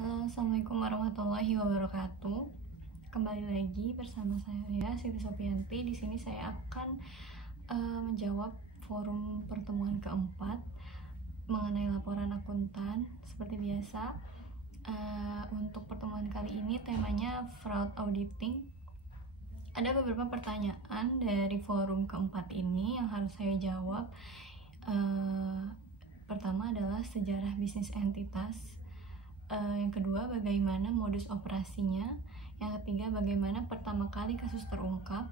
Halo, assalamualaikum warahmatullahi wabarakatuh. Kembali lagi bersama saya Siti Sofianti. Di sini saya akan menjawab forum pertemuan keempat mengenai laporan akuntan. Seperti biasa, untuk pertemuan kali ini temanya fraud auditing. Ada beberapa pertanyaan dari forum keempat ini yang harus saya jawab. Pertama adalah sejarah bisnis entitas. Yang kedua, bagaimana modus operasinya. Yang ketiga, bagaimana pertama kali kasus terungkap.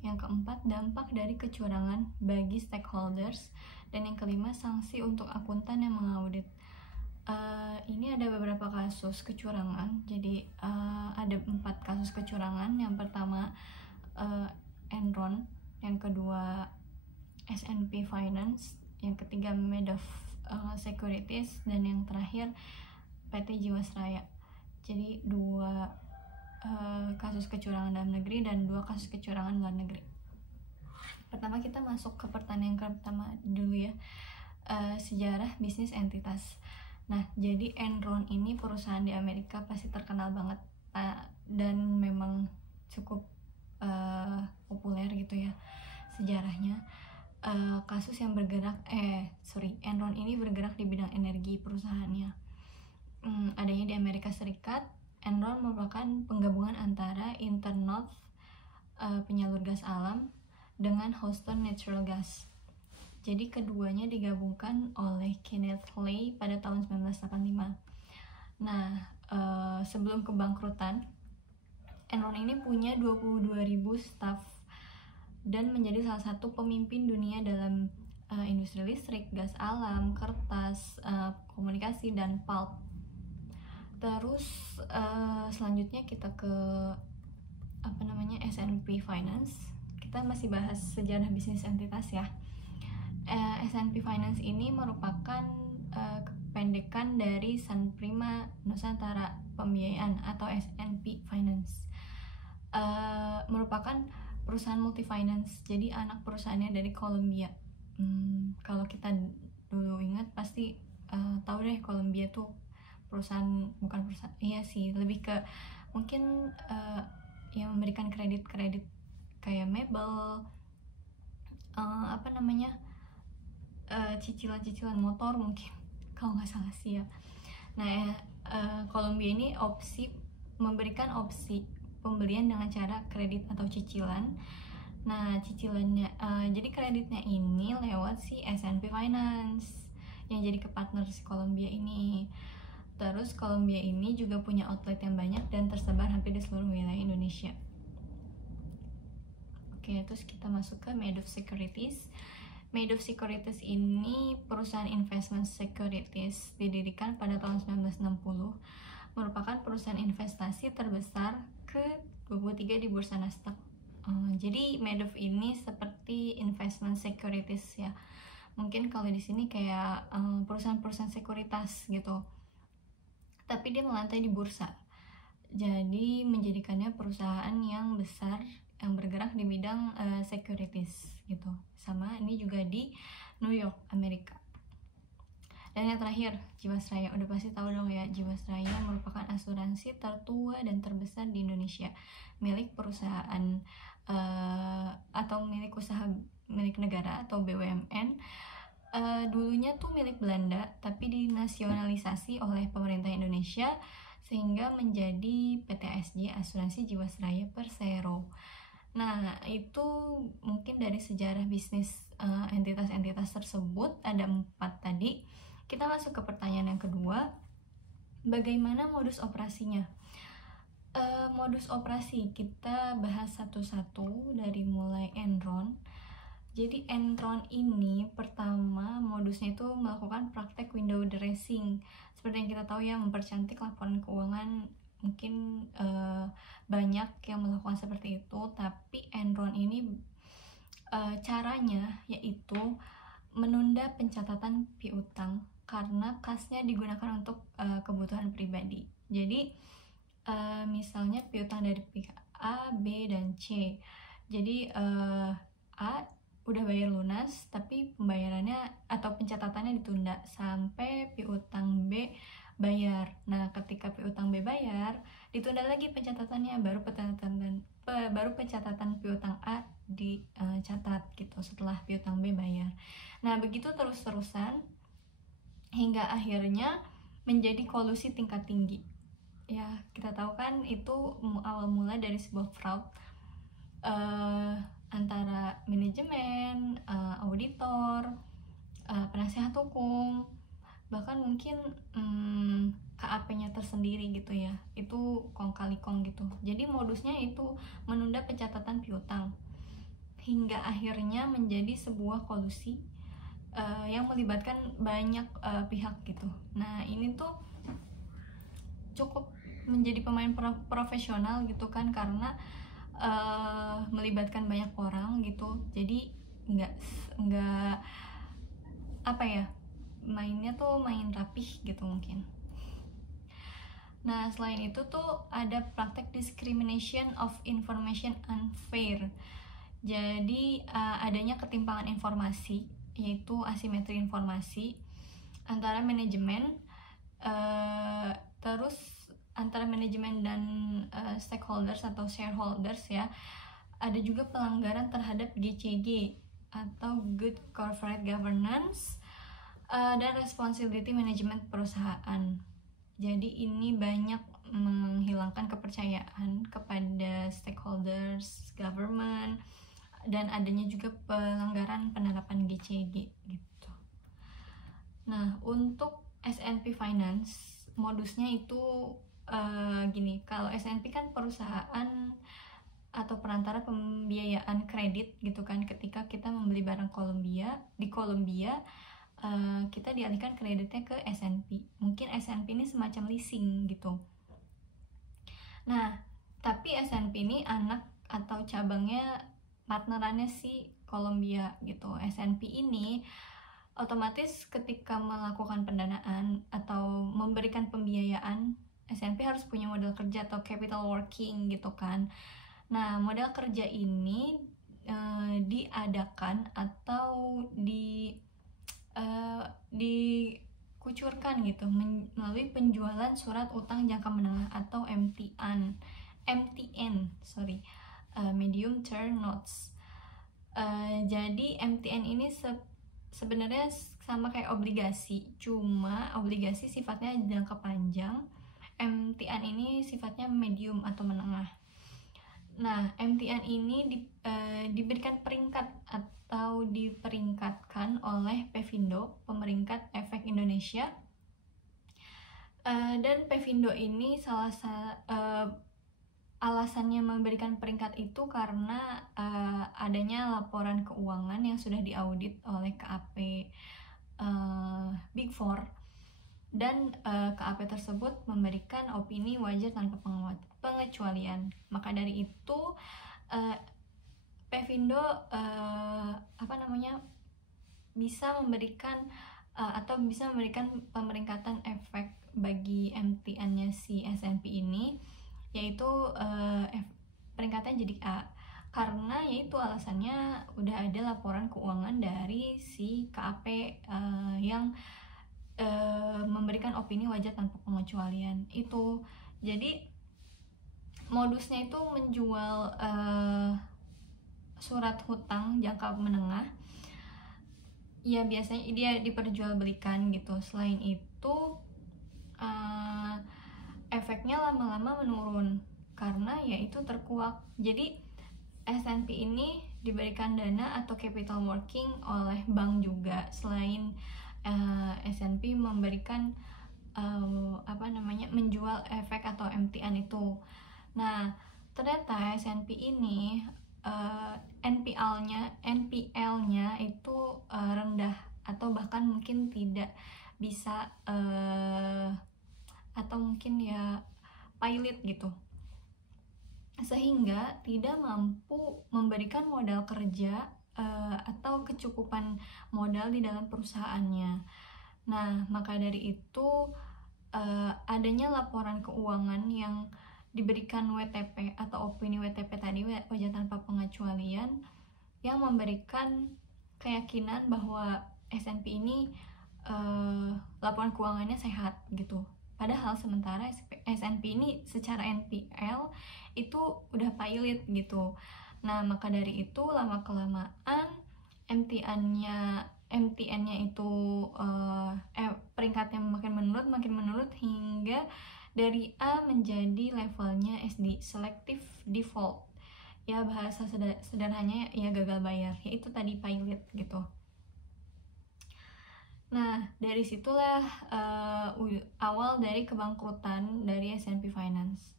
Yang keempat, dampak dari kecurangan bagi stakeholders. Dan yang kelima, sanksi untuk akuntan yang mengaudit. Ini ada beberapa kasus kecurangan. Jadi ada 4 kasus kecurangan. Yang pertama Enron, yang kedua S&P Finance, yang ketiga Madoff Securities, dan yang terakhir PT Jiwasraya. Jadi 2 kasus kecurangan dalam negeri dan 2 kasus kecurangan luar negeri. Pertama kita masuk ke pertanyaan pertama dulu ya. Sejarah bisnis entitas. Nah, jadi Enron ini perusahaan di Amerika pasti terkenal banget dan memang cukup populer gitu ya sejarahnya. Kasus yang bergerak Enron ini bergerak di bidang energi perusahaannya. Adanya di Amerika Serikat. Enron merupakan penggabungan antara Internorth, penyalur gas alam, dengan Houston Natural Gas. Jadi keduanya digabungkan oleh Kenneth Lay pada tahun 1985. Nah, sebelum kebangkrutan, Enron ini punya 22.000 staf dan menjadi salah satu pemimpin dunia dalam industri listrik, gas alam, kertas, komunikasi, dan pulp. Terus selanjutnya kita ke S&P Finance. Kita masih bahas sejarah bisnis entitas ya. S&P Finance ini merupakan kependekan dari San Prima Nusantara Pembiayaan atau S&P Finance. Merupakan perusahaan multi finance, jadi anak perusahaannya dari Columbia. Kalau kita dulu ingat pasti tahu deh, Columbia tuh bukan perusahaan, iya sih, lebih ke mungkin yang memberikan kredit kayak mebel, cicilan motor mungkin kalau nggak salah sih ya. Nah, Columbia ini memberikan opsi pembelian dengan cara kredit atau cicilan. Nah, cicilannya jadi kreditnya ini lewat si S&P Finance yang jadi ke partner si Columbia ini. Terus Columbia ini juga punya outlet yang banyak dan tersebar hampir di seluruh wilayah Indonesia. Oke, terus kita masuk ke Madoff Securities. Madoff Securities ini perusahaan investment securities, didirikan pada tahun 1960, merupakan perusahaan investasi terbesar ke-23 di Bursa Nasdaq. Jadi Madoff ini seperti investment securities ya. Mungkin kalau di sini kayak perusahaan-perusahaan sekuritas gitu. Tapi dia melantai di bursa. Jadi menjadikannya perusahaan yang besar yang bergerak di bidang securities gitu. Sama ini juga di New York, Amerika. Dan yang terakhir, Jiwasraya. Udah pasti tahu dong ya, Jiwasraya merupakan asuransi tertua dan terbesar di Indonesia, milik perusahaan atau milik negara atau BUMN. Dulunya tuh milik Belanda, tapi dinasionalisasi oleh pemerintah Indonesia sehingga menjadi PT ASJ, Asuransi Jiwasraya Persero. Nah, itu mungkin dari sejarah bisnis entitas-entitas tersebut. Ada 4 tadi. Kita masuk ke pertanyaan yang kedua. Bagaimana modus operasinya? Modus operasi kita bahas satu-satu dari mulai Enron. Jadi Enron ini pertama modusnya itu melakukan praktek window dressing. Seperti yang kita tahu ya, mempercantik laporan keuangan. Mungkin banyak yang melakukan seperti itu, tapi Enron ini caranya yaitu menunda pencatatan piutang karena kasnya digunakan untuk kebutuhan pribadi. Jadi misalnya piutang dari pihak A, B, dan C. Jadi A udah bayar lunas tapi pembayarannya atau pencatatannya ditunda sampai piutang B bayar. Nah, ketika piutang B bayar, ditunda lagi pencatatannya, baru pencatatan piutang A dicatat gitu setelah piutang B bayar. Nah, begitu terus-terusan hingga akhirnya menjadi kolusi tingkat tinggi. Ya, kita tahu kan itu awal mula dari sebuah fraud antara manajemen, auditor, penasihat hukum, bahkan mungkin KAP-nya tersendiri gitu ya, itu kong kali kong gitu. Jadi modusnya itu menunda pencatatan piutang hingga akhirnya menjadi sebuah kolusi yang melibatkan banyak pihak gitu. Nah, ini tuh cukup menjadi pemain profesional gitu kan, karena melibatkan banyak orang gitu. Jadi nggak apa ya, mainnya tuh main rapih gitu mungkin. Nah, selain itu tuh ada praktek discrimination of information unfair. Jadi adanya ketimpangan informasi, yaitu asimetri informasi antara manajemen terus antara manajemen dan stakeholders atau shareholders ya. Ada juga pelanggaran terhadap GCG atau Good Corporate Governance dan Responsibility Management perusahaan. Jadi ini banyak menghilangkan kepercayaan kepada stakeholders, government, dan adanya juga pelanggaran penerapan GCG gitu. Nah, untuk S&P Finance modusnya itu gini. Kalau S&P kan perusahaan atau perantara pembiayaan kredit gitu kan. Ketika kita membeli barang di Kolombia, kita dialihkan kreditnya ke S&P. Mungkin S&P ini semacam leasing gitu. Nah, tapi S&P ini anak atau cabangnya, partnerannya si Kolombia gitu. S&P ini otomatis ketika melakukan pendanaan atau memberikan pembiayaan, S&P harus punya modal kerja atau capital working gitu kan. Nah, modal kerja ini diadakan atau dikucurkan gitu melalui penjualan surat utang jangka menengah atau medium term notes. Jadi MTN ini sebenarnya sama kayak obligasi, cuma obligasi sifatnya jangka panjang, MTN ini sifatnya medium atau menengah. Nah, MTN ini diberikan peringkat atau diperingkatkan oleh Pevindo, Pemeringkat Efek Indonesia. Dan Pevindo ini alasannya memberikan peringkat itu karena adanya laporan keuangan yang sudah diaudit oleh KAP Big Four, dan KAP tersebut memberikan opini wajar tanpa pengecualian. Maka dari itu Pevindo bisa memberikan pemeringkatan efek bagi MTN-nya si S&P ini, yaitu peringkatnya jadi A, karena yaitu alasannya udah ada laporan keuangan dari si KAP yang memberikan opini wajar tanpa pengecualian itu. Jadi modusnya itu menjual surat hutang jangka menengah. Ya, biasanya dia diperjualbelikan gitu. Selain itu efeknya lama-lama menurun karena ya itu terkuak. Jadi S&P ini diberikan dana atau capital working oleh bank juga. Selain S&P memberikan menjual efek atau MTN itu. Nah, ternyata S&P ini NPL-nya itu rendah atau bahkan mungkin tidak bisa atau mungkin ya pilot gitu, sehingga tidak mampu memberikan modal kerja atau kecukupan modal di dalam perusahaannya. Nah, maka dari itu adanya laporan keuangan yang diberikan WTP atau opini WTP tadi, wajar tanpa pengecualian, yang memberikan keyakinan bahwa S&P ini laporan keuangannya sehat gitu. Padahal sementara S&P ini secara NPL itu udah pilot gitu. Nah, maka dari itu lama-kelamaan MTN-nya itu peringkatnya makin menurut hingga dari A menjadi levelnya SD, selective default. Ya, bahasa sederhananya ya gagal bayar, yaitu tadi pilot gitu. Nah, dari situlah awal dari kebangkrutan dari S&P Finance.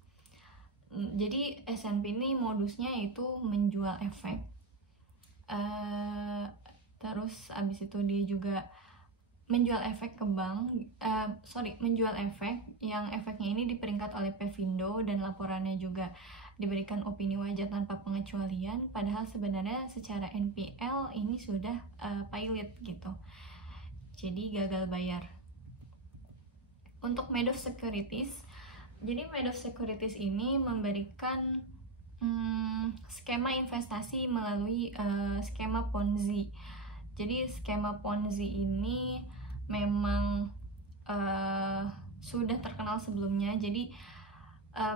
Jadi S&P ini modusnya itu menjual efek. Terus abis itu dia juga menjual efek ke bank, menjual efek yang efeknya ini diperingkat oleh Pevindo dan laporannya juga diberikan opini wajar tanpa pengecualian, padahal sebenarnya secara NPL ini sudah pilot gitu. Jadi gagal bayar. Untuk Madoff Securities, jadi Madoff Securities ini memberikan skema investasi melalui skema Ponzi. Jadi skema Ponzi ini memang sudah terkenal sebelumnya. Jadi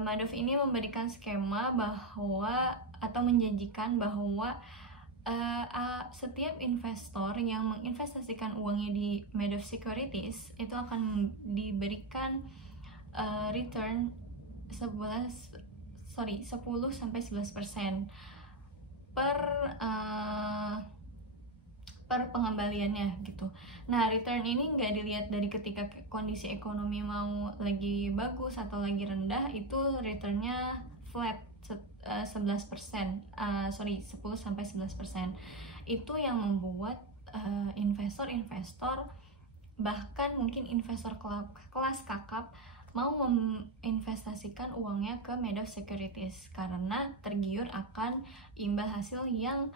Madoff ini memberikan skema bahwa atau menjanjikan bahwa setiap investor yang menginvestasikan uangnya di Madoff Securities itu akan diberikan return 10-11% per pengembaliannya gitu. Nah, return ini nggak dilihat dari ketika kondisi ekonomi mau lagi bagus atau lagi rendah, itu returnnya flat 10-11%. Itu yang membuat investor bahkan mungkin investor kelas kakap mau menginvestasikan uangnya ke Madoff Securities karena tergiur akan imbal hasil yang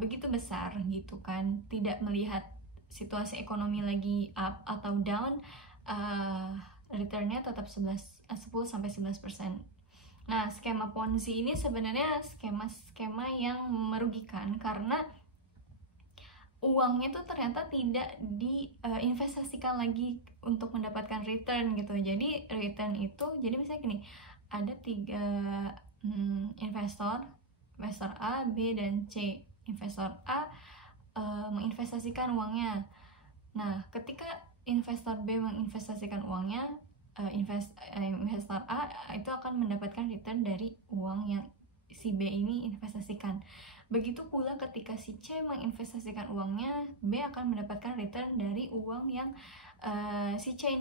begitu besar gitu kan. Tidak melihat situasi ekonomi lagi up atau down, returnnya tetap 10-11%. Nah, skema Ponzi ini sebenarnya skema yang merugikan karena uangnya tuh ternyata tidak diinvestasikan lagi untuk mendapatkan return gitu. Jadi return itu, jadi misalnya gini, ada 3 investor A, B, dan C. Investor A menginvestasikan uangnya. Nah, ketika investor B menginvestasikan uangnya, investor A itu akan mendapatkan return dari uang yang si B ini investasikan. Begitu pula ketika si C menginvestasikan uangnya, B akan mendapatkan return dari uang yang si C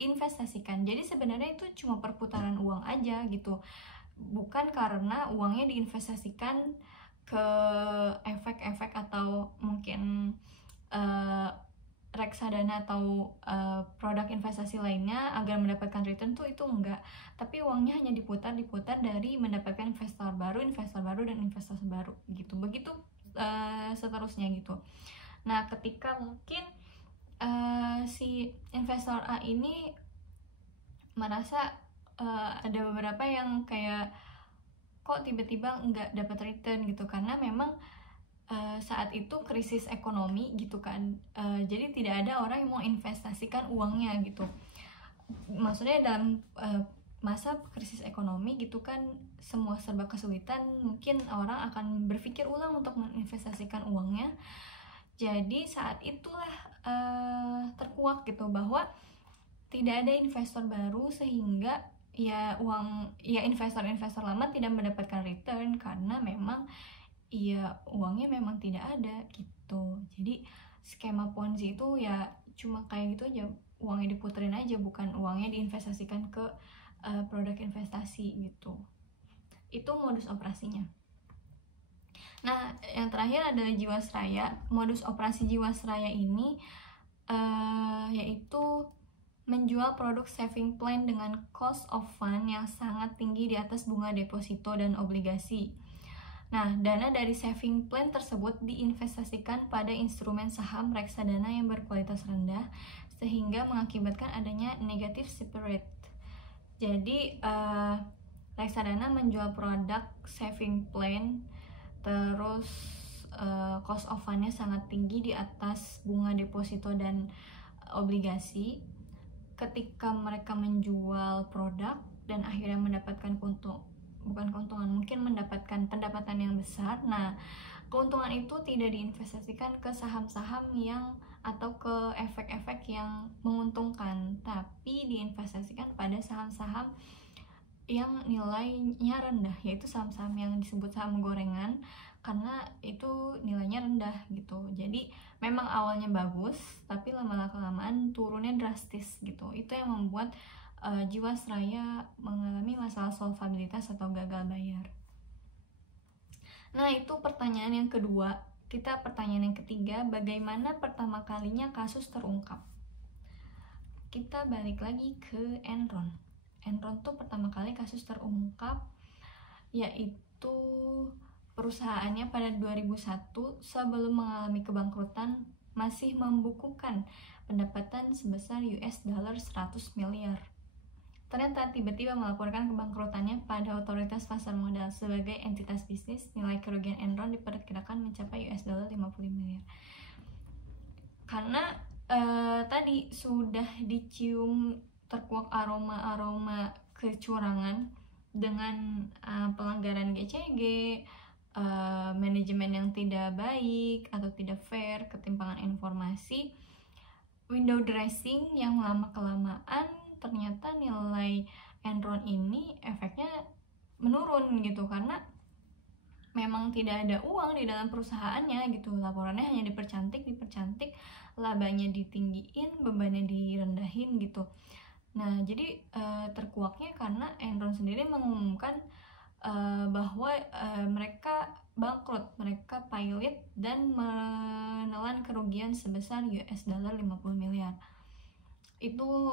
investasikan. Jadi sebenarnya itu cuma perputaran uang aja gitu, bukan karena uangnya diinvestasikan ke efek-efek atau mungkin reksadana atau produk investasi lainnya agar mendapatkan return tuh, itu enggak. Tapi uangnya hanya diputar dari mendapatkan investor baru dan investor baru gitu. Begitu seterusnya gitu. Nah, ketika mungkin si investor A ini merasa ada beberapa yang kayak kok tiba-tiba nggak dapat return gitu, karena memang saat itu krisis ekonomi gitu kan. Jadi tidak ada orang yang mau investasikan uangnya gitu. Maksudnya dalam masa krisis ekonomi gitu kan, semua serba kesulitan, mungkin orang akan berpikir ulang untuk menginvestasikan uangnya. Jadi saat itulah terkuak gitu bahwa tidak ada investor baru, sehingga investor lama tidak mendapatkan return karena memang uangnya memang tidak ada gitu. Jadi skema Ponzi itu ya cuma kayak gitu aja, uangnya diputerin aja, bukan uangnya diinvestasikan ke produk investasi gitu. Itu modus operasinya. Nah, yang terakhir adalah Jiwasraya. Modus operasi Jiwasraya ini yaitu menjual produk saving plan dengan cost of fund yang sangat tinggi di atas bunga deposito dan obligasi. Nah, dana dari saving plan tersebut diinvestasikan pada instrumen saham reksadana yang berkualitas rendah, sehingga mengakibatkan adanya negative spread. Jadi, reksadana menjual produk saving plan, terus cost of fund-nya sangat tinggi di atas bunga deposito dan obligasi. ketika mereka menjual produk dan akhirnya mendapatkan mungkin mendapatkan pendapatan yang besar. Nah, keuntungan itu tidak diinvestasikan ke saham-saham yang atau ke efek-efek yang menguntungkan, tapi diinvestasikan pada saham-saham yang nilainya rendah, yaitu saham-saham yang disebut saham gorengan, karena itu nilainya rendah gitu. Jadi memang awalnya bagus, tapi lama-kelamaan turunnya drastis gitu. Itu yang membuat Jiwasraya mengalami masalah solvabilitas atau gagal bayar. Nah, itu pertanyaan yang kedua. Kita pertanyaan yang ketiga, bagaimana pertama kalinya kasus terungkap? Kita balik lagi ke Enron. Enron tuh pertama kali kasus terungkap, yaitu perusahaannya pada 2001 sebelum mengalami kebangkrutan masih membukukan pendapatan sebesar $100 miliar. Ternyata tiba-tiba melaporkan kebangkrutannya pada otoritas pasar modal. Sebagai entitas bisnis, nilai kerugian Enron diperkirakan mencapai $50 miliar. Karena tadi sudah dicium terkuak aroma-aroma kecurangan dengan pelanggaran GCG, manajemen yang tidak baik atau tidak fair, ketimpangan informasi, window dressing yang lama-kelamaan ternyata nilai Enron ini efeknya menurun gitu, karena memang tidak ada uang di dalam perusahaannya gitu. Laporannya hanya dipercantik, labanya ditinggiin, bebannya direndahin gitu. Nah, jadi terkuaknya karena Enron sendiri mengumumkan bahwa mereka bangkrut, mereka pilot dan menelan kerugian sebesar $50 miliar. Itu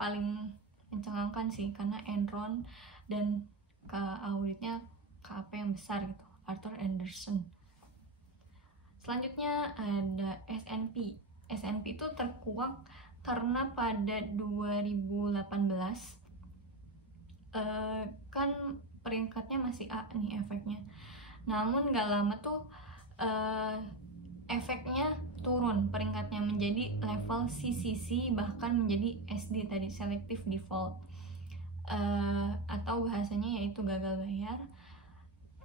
paling mencengangkan sih, karena Enron dan auditnya KAP yang besar gitu, Arthur Andersen. Selanjutnya ada S&P. S&P itu terkuak karena pada 2018 kan peringkatnya masih A nih efeknya. Namun gak lama tuh efeknya turun peringkatnya menjadi level CCC, bahkan menjadi SD tadi, selective default, atau bahasanya yaitu gagal bayar.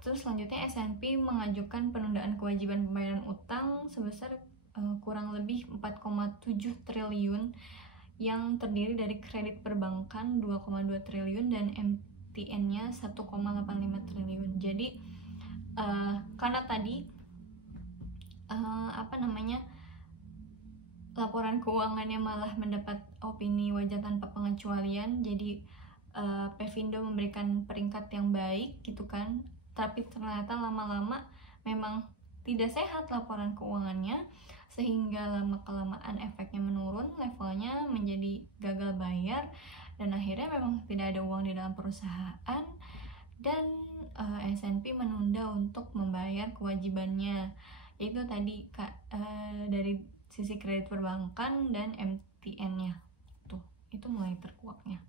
Terus selanjutnya S&P mengajukan penundaan kewajiban pembayaran utang sebesar kurang lebih 4,7 triliun yang terdiri dari kredit perbankan 2,2 triliun dan MTN-nya 1,85 triliun. Jadi karena tadi laporan keuangannya malah mendapat opini wajar tanpa pengecualian, jadi Pevindo memberikan peringkat yang baik gitu kan, tapi ternyata lama-lama memang tidak sehat laporan keuangannya, sehingga lama-kelamaan efeknya menurun, levelnya menjadi gagal bayar, dan akhirnya memang tidak ada uang di dalam perusahaan, dan S&P menunda untuk membayar kewajibannya, yaitu tadi dari sisi kredit perbankan dan MTN-nya. Itu mulai terkuaknya.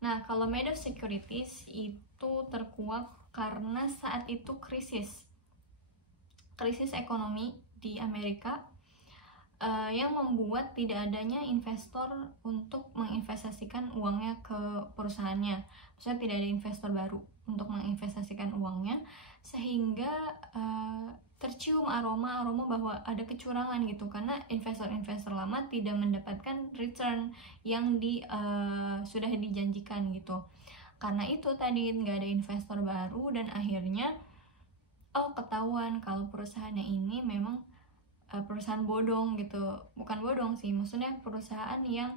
Nah, kalau Meadow Securities itu terkuak karena saat itu krisis ekonomi di Amerika yang membuat tidak adanya investor untuk menginvestasikan uangnya ke perusahaannya. Maksudnya tidak ada investor baru untuk menginvestasikan uangnya, sehingga tercium aroma bahwa ada kecurangan gitu, karena investor-investor lama tidak mendapatkan return yang sudah dijanjikan gitu. Karena itu tadi nggak ada investor baru, dan akhirnya ketahuan kalau perusahaannya ini memang perusahaan bodong gitu. Bukan bodong sih, maksudnya perusahaan yang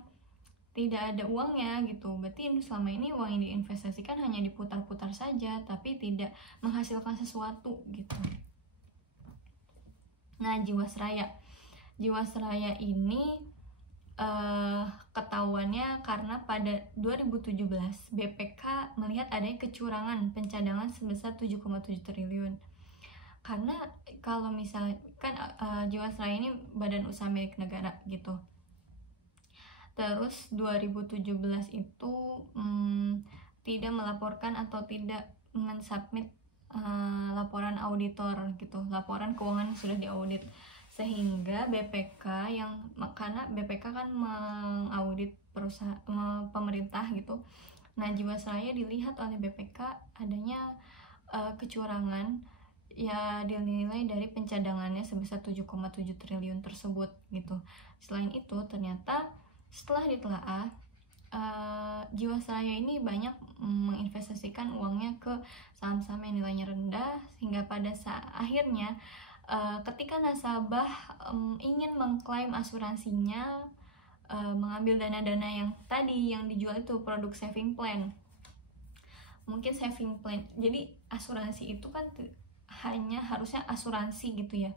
tidak ada uangnya gitu. Berarti selama ini uang yang diinvestasikan hanya diputar-putar saja, tapi tidak menghasilkan sesuatu gitu. Nah, Jiwasraya ini ketahuannya karena pada 2017 BPK melihat adanya kecurangan pencadangan sebesar 7,7 triliun. Karena kalau misalnya kan Jiwasraya ini badan usaha milik negara gitu. Terus 2017 itu tidak melaporkan atau tidak mensubmit laporan auditor gitu, laporan keuangan sudah diaudit, sehingga BPK karena BPK kan mengaudit perusahaan pemerintah gitu. Nah, Jiwasraya dilihat oleh BPK adanya kecurangan ya, dinilai dari pencadangannya sebesar 7,7 triliun tersebut gitu. Selain itu ternyata setelah ditelaah, Jiwasraya ini banyak menginvestasikan uangnya ke saham-saham yang nilainya rendah, sehingga pada akhirnya ketika nasabah ingin mengklaim asuransinya, mengambil dana-dana yang tadi yang dijual itu produk saving plan, mungkin saving plan, jadi asuransi itu kan hanya harusnya asuransi gitu ya,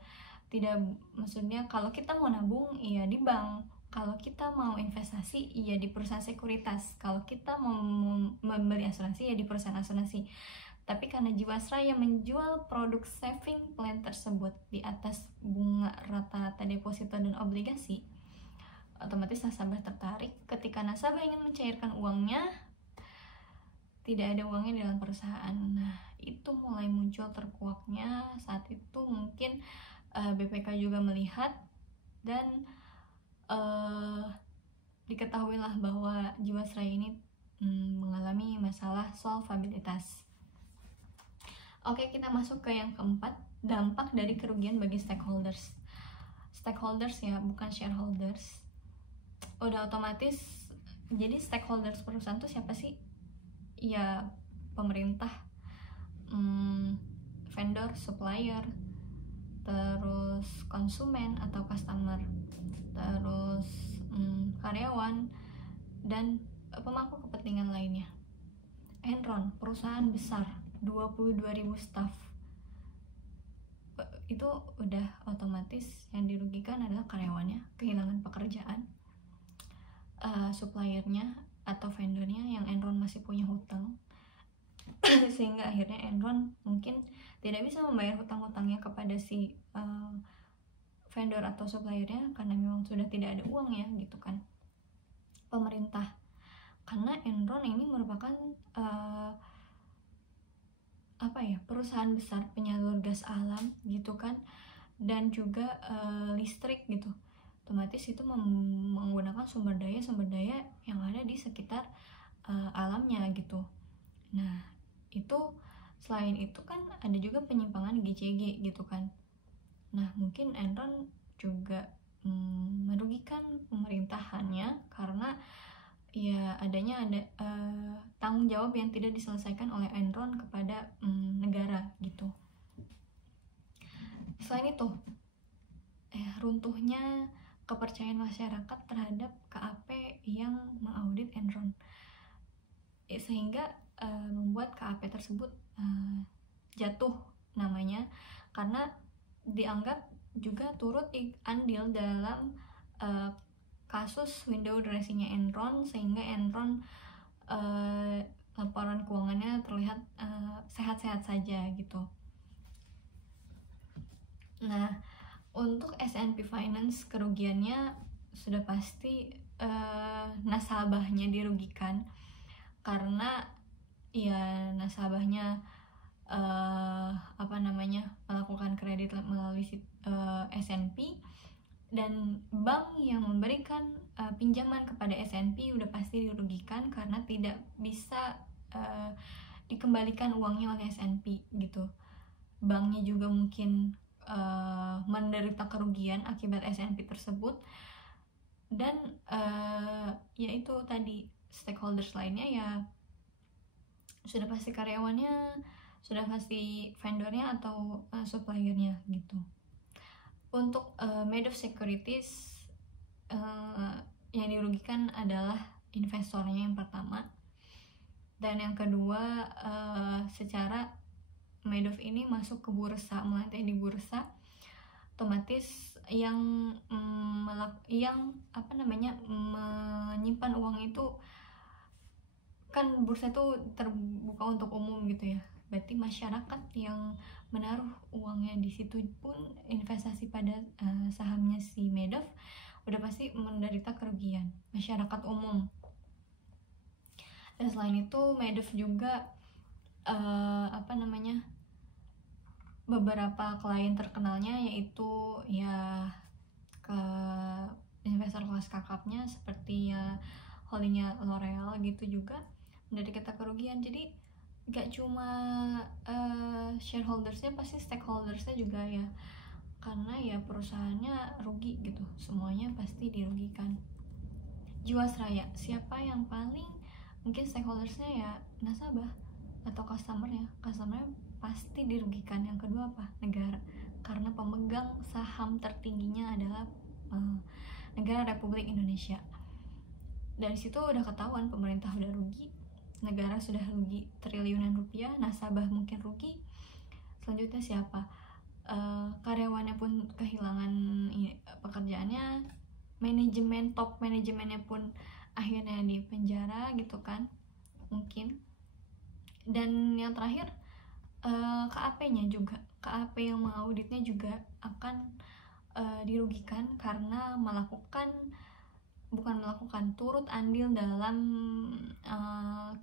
tidak, maksudnya kalau kita mau nabung iya di bank, kalau kita mau investasi iya di perusahaan sekuritas, kalau kita mau membeli asuransi ya di perusahaan asuransi. Tapi karena Jiwasraya menjual produk saving plan tersebut di atas bunga rata-rata deposito dan obligasi, otomatis nasabah tertarik. Ketika nasabah ingin mencairkan uangnya, tidak ada uangnya di dalam perusahaan. Nah, itu mulai muncul terkuaknya. Saat itu mungkin BPK juga melihat, dan diketahuilah bahwa Jiwasraya ini mengalami masalah solvabilitas. Oke, kita masuk ke yang keempat, dampak dari kerugian bagi stakeholders. Stakeholders ya, bukan shareholders. Udah otomatis, jadi stakeholders perusahaan itu siapa sih? Ya, pemerintah, vendor, supplier, terus konsumen atau customer, terus karyawan, dan pemangku kepentingan lainnya. Enron, perusahaan besar, 22.000 staff, itu udah otomatis yang dirugikan adalah karyawannya, kehilangan pekerjaan, suppliernya atau vendornya yang Enron masih punya hutang, sehingga akhirnya Enron mungkin tidak bisa membayar hutang-hutangnya kepada si vendor atau suppliernya karena memang sudah tidak ada uangnya gitu kan. Pemerintah, karena Enron ini merupakan perusahaan besar penyalur gas alam gitu kan, dan juga listrik gitu, otomatis itu menggunakan sumber daya yang ada di sekitar alamnya gitu. Nah, itu selain itu kan ada juga penyimpangan GCG gitu kan. Nah, mungkin Enron juga merugikan pemerintahannya karena ya adanya tanggung jawab yang tidak diselesaikan oleh Enron kepada negara gitu. Selain itu, runtuhnya kepercayaan masyarakat terhadap KAP yang mengaudit Enron, sehingga membuat KAP tersebut jatuh namanya, karena dianggap juga turut andil dalam kasus window dressingnya Enron, sehingga Enron laporan keuangannya terlihat sehat-sehat saja gitu. Nah, untuk S&P Finance kerugiannya sudah pasti nasabahnya dirugikan, karena ya nasabahnya melakukan kredit melalui S&P, dan bank yang memberikan pinjaman kepada S&P udah pasti dirugikan karena tidak bisa dikembalikan uangnya oleh S&P gitu. Banknya juga mungkin menderita kerugian akibat S&P tersebut, dan yaitu tadi stakeholders lainnya ya sudah pasti karyawannya, sudah pasti vendornya atau suppliernya gitu. Untuk Madoff Securities, yang dirugikan adalah investornya yang pertama, dan yang kedua secara Madoff ini masuk ke bursa, melantai di bursa, otomatis yang menyimpan uang itu kan bursa itu terbuka untuk umum gitu ya, berarti masyarakat yang menaruh uangnya di situ pun investasi pada sahamnya si Madoff udah pasti menderita kerugian, masyarakat umum. Dan selain itu Madoff juga beberapa klien terkenalnya, yaitu ya ke investor kelas kakapnya seperti ya holdingnya L'Oreal gitu juga menderita kerugian. Jadi gak cuma shareholdersnya, pasti stakeholdersnya juga ya, karena ya perusahaannya rugi gitu, semuanya pasti dirugikan. Jiwasraya, siapa yang paling mungkin stakeholdersnya ya nasabah atau customernya pasti dirugikan. Yang kedua apa? Negara, karena pemegang saham tertingginya adalah negara Republik Indonesia. Dari situ udah ketahuan pemerintah udah rugi, negara sudah rugi triliunan rupiah, nasabah mungkin rugi. Selanjutnya siapa? Karyawannya pun kehilangan pekerjaannya, top manajemennya pun akhirnya di penjara gitu kan mungkin. Dan yang terakhir KAP-nya juga, KAP yang mengauditnya juga akan dirugikan karena turut andil dalam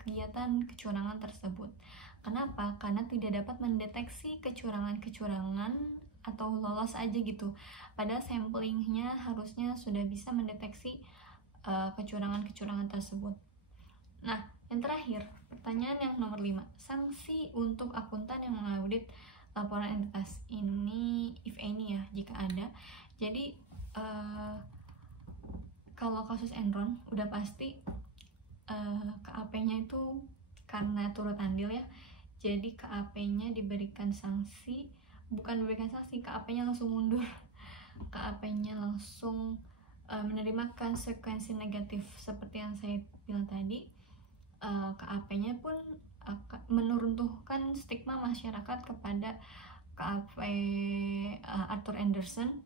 kegiatan kecurangan tersebut. Kenapa? Karena tidak dapat mendeteksi kecurangan atau lolos aja gitu. Padahal samplingnya harusnya sudah bisa mendeteksi kecurangan tersebut. Nah, yang terakhir, pertanyaan yang nomor 5, sanksi untuk akuntan yang mengaudit laporan entitas ini, if any ya, jika ada. Jadi kalau kasus Enron udah pasti KAP-nya itu karena turut andil ya, jadi KAP-nya diberikan sanksi, KAP-nya langsung mundur. KAP-nya langsung menerima konsekuensi negatif seperti yang saya bilang tadi. KAP-nya pun akan menurunkan stigma masyarakat kepada KAP Arthur Andersen.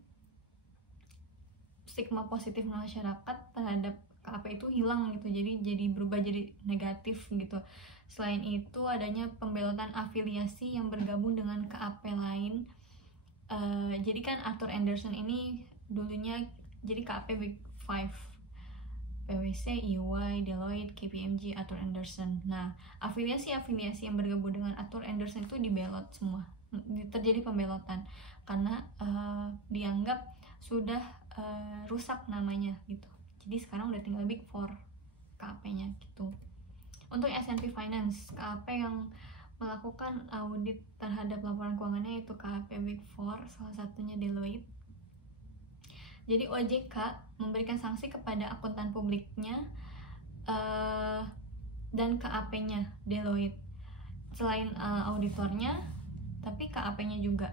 Stigma positif masyarakat terhadap KAP itu hilang gitu, jadi berubah jadi negatif gitu. Selain itu adanya pembelotan afiliasi yang bergabung dengan KAP lain. Jadi kan Arthur Andersen ini dulunya jadi KAP Big Five, PwC, EY, Deloitte, KPMG, Arthur Andersen. Nah, afiliasi yang bergabung dengan Arthur Andersen itu dibelot semua, terjadi pembelotan karena dianggap sudah rusak namanya gitu. Jadi sekarang udah tinggal Big Four KAP-nya gitu. Untuk S&P Finance, KAP yang melakukan audit terhadap laporan keuangannya itu KAP Big Four, salah satunya Deloitte. Jadi OJK memberikan sanksi kepada akuntan publiknya dan KAP-nya Deloitte. Selain auditornya, tapi KAP-nya juga.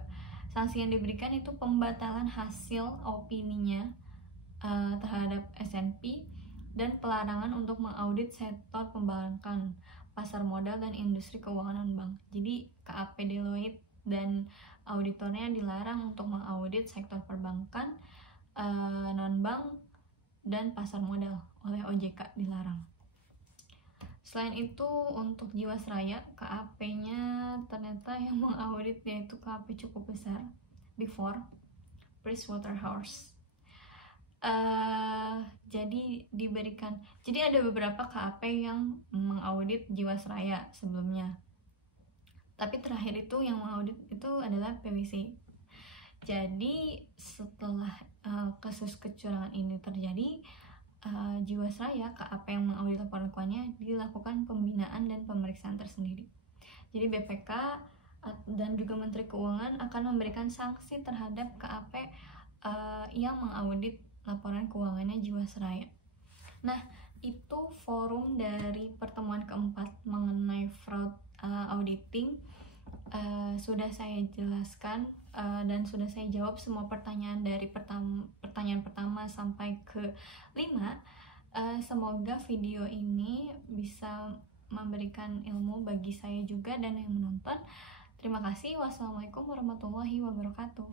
Sanksi yang diberikan itu pembatalan hasil opininya terhadap S&P dan pelarangan untuk mengaudit sektor perbankan, pasar modal, dan industri keuangan non-bank. Jadi KAP Deloitte dan auditornya dilarang untuk mengaudit sektor perbankan, non-bank, dan pasar modal oleh OJK, dilarang. Selain itu untuk Jiwasraya, KAP-nya ternyata yang mengaudit yaitu KAP cukup besar, Big Four, Pricewaterhouse. Jadi ada beberapa KAP yang mengaudit Jiwasraya sebelumnya, tapi terakhir itu yang mengaudit itu adalah PwC. Jadi setelah kasus kecurangan ini terjadi, Jiwasraya, KAP yang mengaudit laporan keuangannya, dilakukan pembinaan dan pemeriksaan tersendiri. Jadi BPK dan juga Menteri Keuangan akan memberikan sanksi terhadap KAP yang mengaudit laporan keuangannya Jiwasraya. Nah, itu forum dari pertemuan keempat mengenai fraud auditing. Sudah saya jelaskan dan sudah saya jawab semua pertanyaan dari pertanyaan pertama sampai ke 5. Semoga video ini bisa memberikan ilmu bagi saya juga dan yang menonton. Terima kasih. Wassalamualaikum warahmatullahi wabarakatuh.